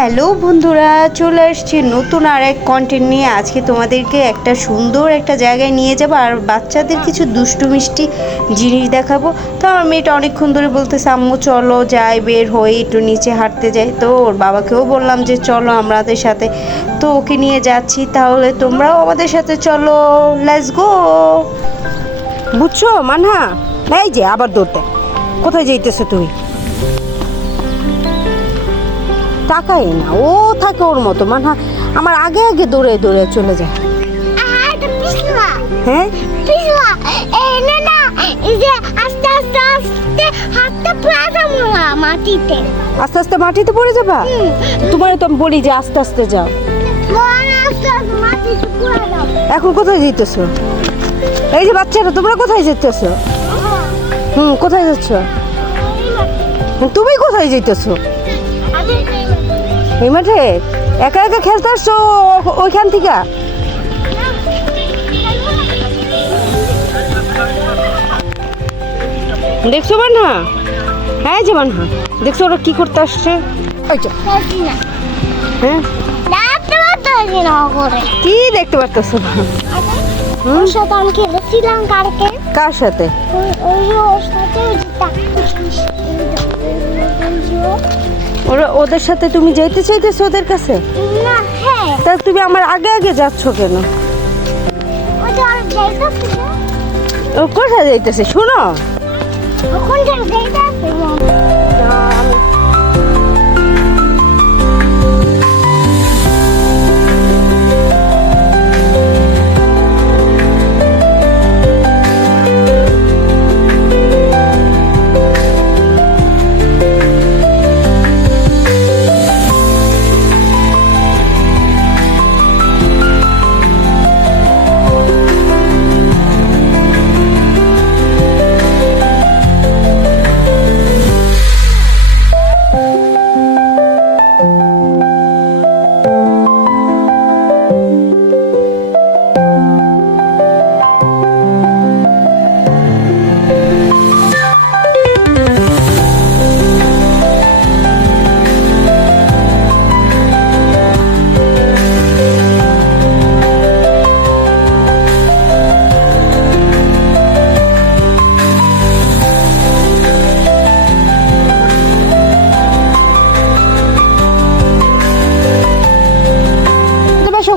Hello বন্ধুরা, চলে আসছি নতুন আর এক কন্টেন্ট নিয়ে। আজকে তোমাদেরকে একটা সুন্দর একটা জায়গায় নিয়ে যাবো আর বাচ্চাদের কিছু দুষ্টু মিষ্টি জিনিস দেখাবো। তো আমার মেয়েটা অনেকক্ষণ ধরে বলতেছে আম্মু চলো যাই, বের হয়ে একটু নিচে হাঁটতে যাই। তো ওর বাবাকেও বললাম যে চলো আমাদের সাথে, তো ওকে নিয়ে যাচ্ছি। তাহলে তোমরাও আমাদের সাথে চলো, লেটস গো। বুঝছো মানহা? এই যে আবার দৌড়তে, কোথায় যাইতেছো তুমি? তাকাই না, ও থাকে ওর মতো। মানহা আমার আগে আগে দৌড়ে দৌড়ে চলে যায়। হ্যাঁ আস্তে আস্তে মাটিতে পড়ে যাবা? তোমার তো আমি বলি যে আস্তে আস্তে যাও। এখন কোথায় যেতেছো? এই যে বাচ্চারা, তোমরা কোথায় যেতেছো? কোথায় যাচ্ছ? তুমি কোথায় যেতেছো? এই মাঠে একা একা খেলতে আসছো ওইখান থেকে? দেখছো মানহা? হ্যাঁ যে মানহা, দেখছো ওরা কি করতে আসছে? হ্যাঁ কি দেখতে পারতেছো? কার সাথে? ওদের সাথে তুমি যেতে চাইতেছো ওদের কাছে? তা তুমি আমার আগে আগে যাচ্ছ কেন? ও কোথায় যাইতেছে শোনো?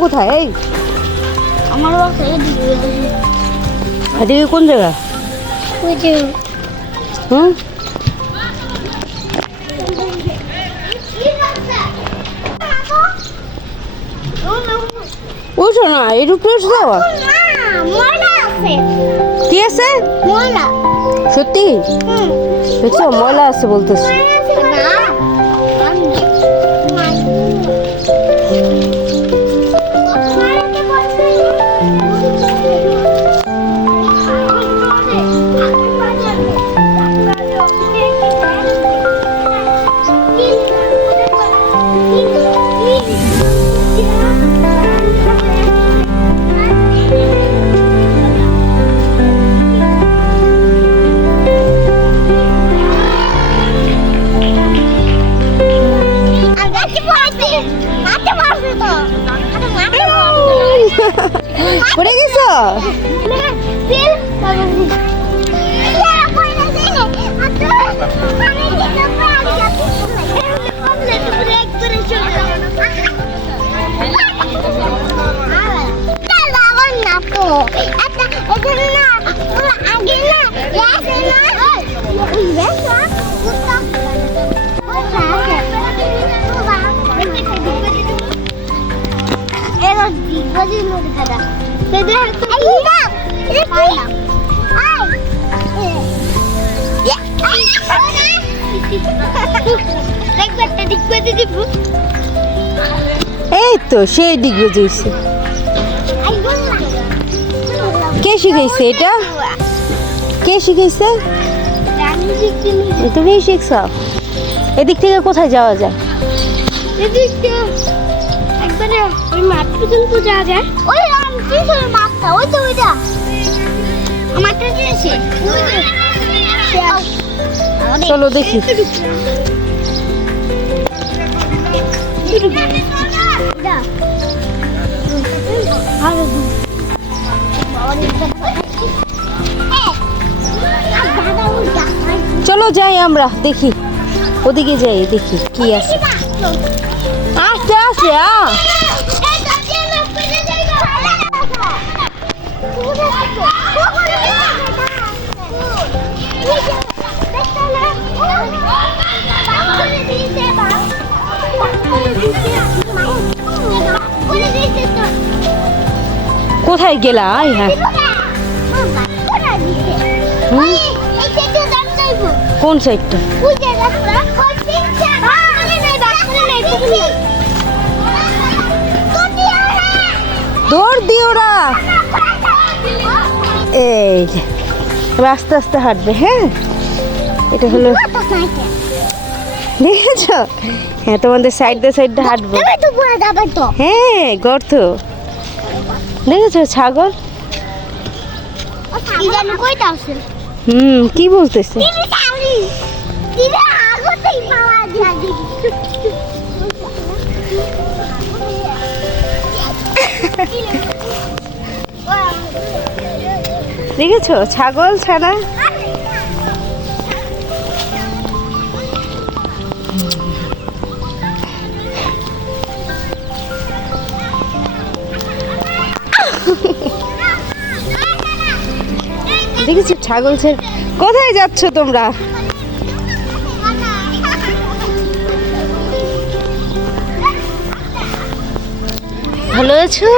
কোথায়? এই আমার বাসা এদিকে। কোন জায়গা? ওই যে উঠো না, এটুকু উঠে যাওয়া। কি আছে? সত্যি দেখছো ময়লা আছে বলতেছে? পড়ে গেছো? এই তো সেই দিক বুঝেছি। কে শিখাইছে এটা? কে শিখাইছে? তুমি শিখছ? এদিক থেকে কোথায় যাওয়া যায়? একবারে ওই মাঠ পর্যন্ত যাওয়া যায়। ওই মাঠটা ওই তো ওইটা মাঠটা দিয়েছে। চলো দেখি। চলো যাই আমরা দেখি, ওদিকে যাই দেখি কি আছে। আস্তে আস্তে কোথায় গেলা? হ্যাঁ, কোন সাইডটা? দৌড় দিও না, এই যে আস্তে আস্তে হাঁটবে। হ্যাঁ, এটা হলো, দেখেছ? হ্যাঁ, তোমাদের সাইডে সাইডে হাঁটবো। হ্যাঁ, গর্ত দেখেছ? ছাগল। কি বলতেছে? দেখেছো ছাগল ছানা? দেখেছি ছাগল ছে। কোথায় যাচ্ছ তোমরা? ভালো আছো?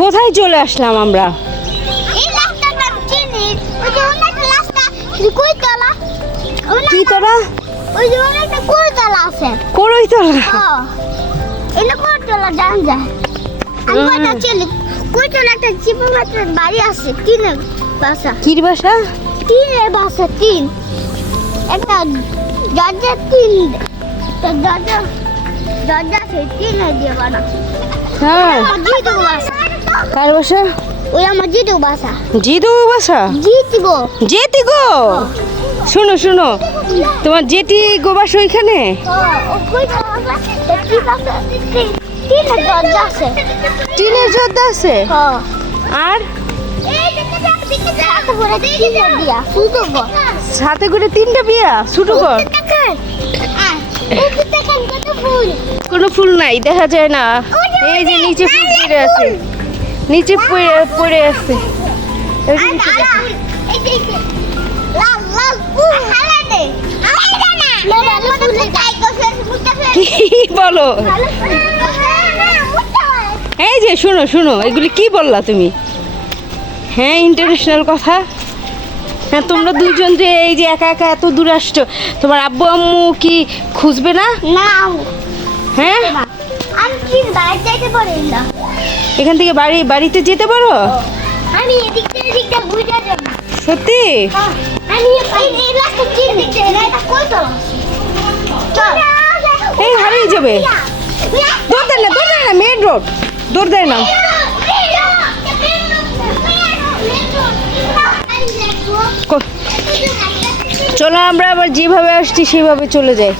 কোথায় চলে আসলাম আমরা? কি তোরা? ওই যে একটা কোরতলা আছে। কোরইতলা? হ্যাঁ, এটা কোরতলা জান যায়। আমি কইতা চলি, কোরতলা একটা চিপমাত্র বাড়ি আছে, টিনের বাসা। কি বাসা? টিনের বাসা, টিন। একটা দরজা টিন, দরজা আছে টিনের দিয়ে বানা। হ্যাঁ, জিদু বাসা। কার বাসা? ওই আমার জিদু বাসা। জিদু বাসা? জিতি গো। জেতি গো? শোনো শোনো, তোমার জেটি গো বাসা ওইখানে? টিনের দরজা আছে। টিনের দরজা আছে? আর সাথে করে 3টা বিয়া? ছোটো ঘর? কোনো ফুল নাই, দেখা যায় না। এই যে নিচে ফুল পড়ে আছে, নিচে পড়ে আছে। কি বলো? এই যে শোনো শোনো, এগুলি কি বললা তুমি? হ্যাঁ, ইন্টারন্যাশনাল কথা। হ্যাঁ, তোমরা দুইজন যে এই যে একা একা এত দূরে আসছো, তোমার আব্বু আম্মু কি খুঁজবে না? না। হ্যাঁ, আমি কি বাইরে যাইতে পারি না। এখান থেকে বাড়িতে যেতে পারো? আমি এদিক দিয়ে ঘুরে যাব। সত্যি? আমি এই রাস্তা চিনি এটা কই তো? চল। এই হারিয়ে যাবে। দৌড় দেয় না, মেন রোড, দৌড় দেয় না। চলো আমরা আবার যেভাবে আসছি সেভাবে চলে যাই,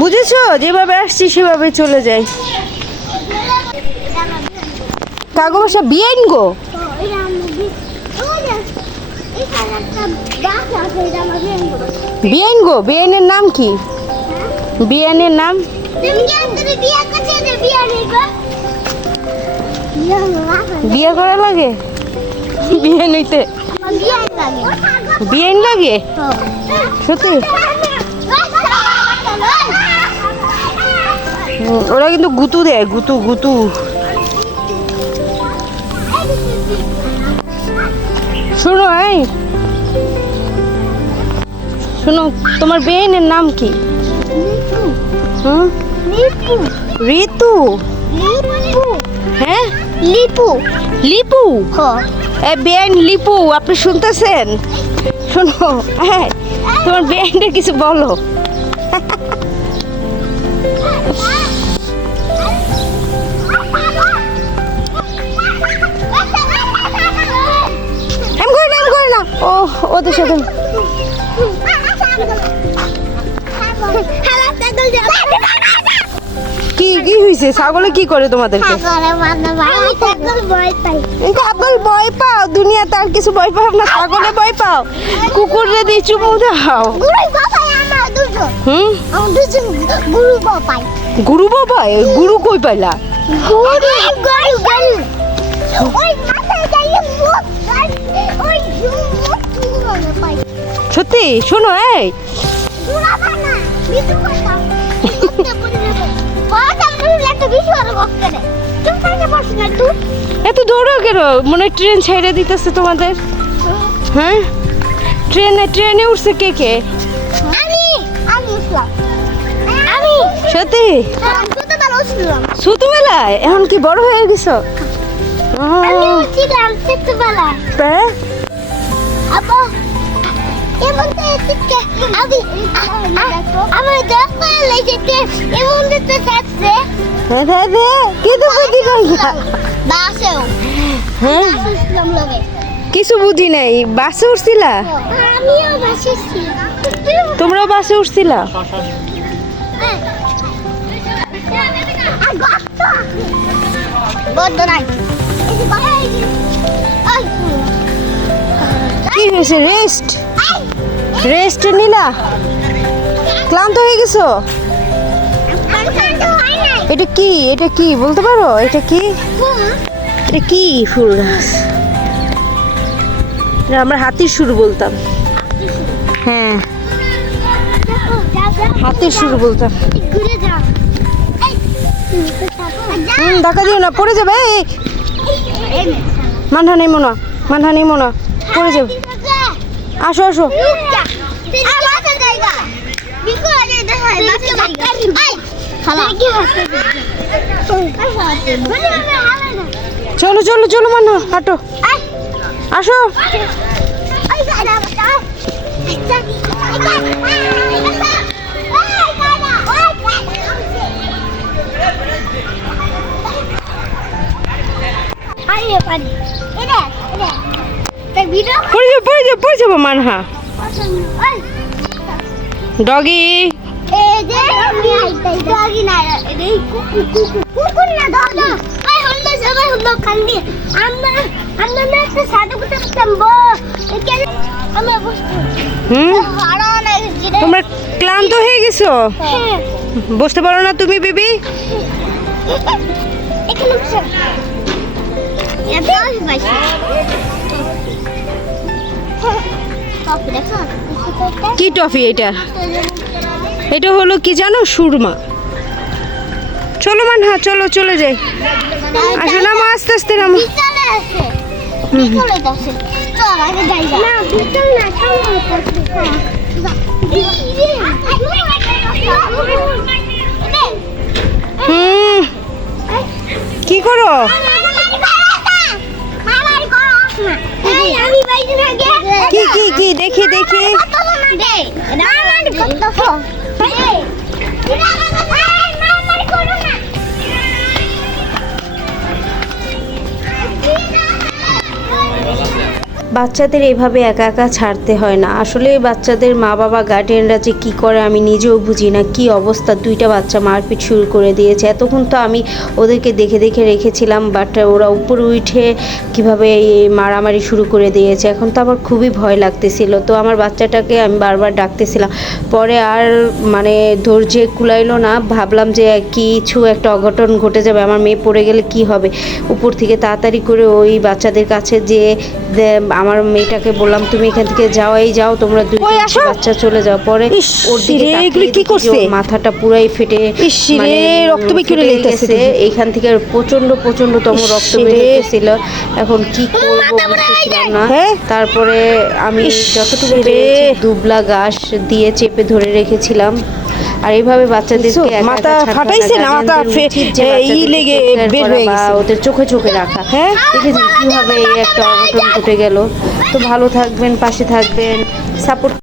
বুঝেছো? যেভাবে আসছি সেভাবে চলে যাই। কাগো বাসা বিয়াইন গো? বিয়াইন গো? বিয়াইনের নাম কি? বিয়াইনের নাম? বিয়ে করা লাগে? বিয়ে নইতে বিয়াইন লাগে? সত্যি? ওরা কিন্তু গুতু দেয়, গুতু গুতু। শোনো, এই শোনো, তোমার বেইনের নাম কি? ঋতু। হ্যাঁ, লিপু। লিপু? এ বেআইন লিপু, আপনি শুনতেছেন? শোনো, হ্যাঁ, তোমার বেআইনটা কিছু বলো। এম করে না ও ওদের সাথে কি কি হয়েছে? ছাগলে কি করে তোমাদেরকে? ছাগল ভয় পাও? দুনিয়াতে আর কিছু ভয় পাও না, ছাগলে ভয় পাও? কুকুরে দিয়ে চুমু দাও। হুম, গুরু বাবা, গুরু কই পাইলা? সত্যি? শোনো, এই এত দৌড়ো কেন? মনে হয় ট্রেন ছেড়ে দিতেছে তোমাদের। হ্যাঁ, ট্রেনে উঠছে কে কে? সত্যি? ছোটবেলায়? এখন কি বড় হয়ে গেছো? কিছু বুদ্ধি নাই। বাসে উঠছিলা? তোমরাও বাসে উঠছিলা? কি হয়েছে? রেস্ট নিলা? ক্লান্ত হয়ে গেছো? এটা কি বলতে পারো? এটা কি ফুল গাছ? আমরা হাতির সুর বলতাম। হ্যাঁ, হাতির সুর বলতাম। ধাক্কা দিও না, পড়ে যাবে। মানহা নেই মনা, পড়ে যাবে। আসো। চলো মানো, হাঁটো, আসো। পড়ে যাবো মানহা। ডগি, তোমরা ক্লান্ত হয়ে গেছো? বসতে পারো না তুমি বেবি? কি টফি এটা? এটা হলো কি জানো? সুরমা। চলো মানহা, চলে যাই। আসো, নামো, আস্তে নামো। কি করো? কি দেখি বাচ্চাদের এভাবে একা একা ছাড়তে হয় না। আসলে বাচ্চাদের মা বাবা গার্ডিয়ানরা যে কী করে আমি নিজেও বুঝি না। কি অবস্থা, দুইটা বাচ্চা মারপিট শুরু করে দিয়েছে। এতক্ষণ তো আমি ওদেরকে দেখে রেখেছিলাম, বাট ওরা উপরে উঠে কিভাবে মারামারি শুরু করে দিয়েছে। এখন তো আমার খুবই ভয় লাগতেছিল। তো আমার বাচ্চাটাকে আমি বারবার ডাকতেছিলাম, পরে আর মানে ধৈর্যে কুলাইলো না। ভাবলাম যে কিছু একটা অঘটন ঘটে যাবে, আমার মেয়ে পড়ে গেলে কি হবে। উপর থেকে তাড়াতাড়ি করে ওই বাচ্চাদের কাছে যে আমার মেয়েটাকে বললাম, তুমি এখান থেকে যাও, তোমরা দুই বাচ্চা চলে যাও। পরে ওর দিকে কি করছে, মাথাটা পুরাই ফেটে রক্ত বের হয়েছে। এইখান থেকে প্রচন্ডতম রক্ত বের হয়েছিল। এখন কি করবো বুঝতেছিলাম না। তারপরে আমি যতটুকু পেরেছি দুবলা ঘাস দিয়ে চেপে ধরে রেখেছিলাম। আর এইভাবে বাচ্চাদেরকে একা একা মাথা ছাড়বে না, ফাটাইছে না, মাথা guardianদের উচিত যে ই লেগে বাচ্চাদেরকে বের care হয়ে করা বা গেছে। ওদের চোখে চোখে রাখা। হ্যাঁ দেখেছেন কিভাবে এই একটা অঘটন ঘটে গেল। তো ভালো থাকবেন, পাশে থাকবেন, সাপোর্ট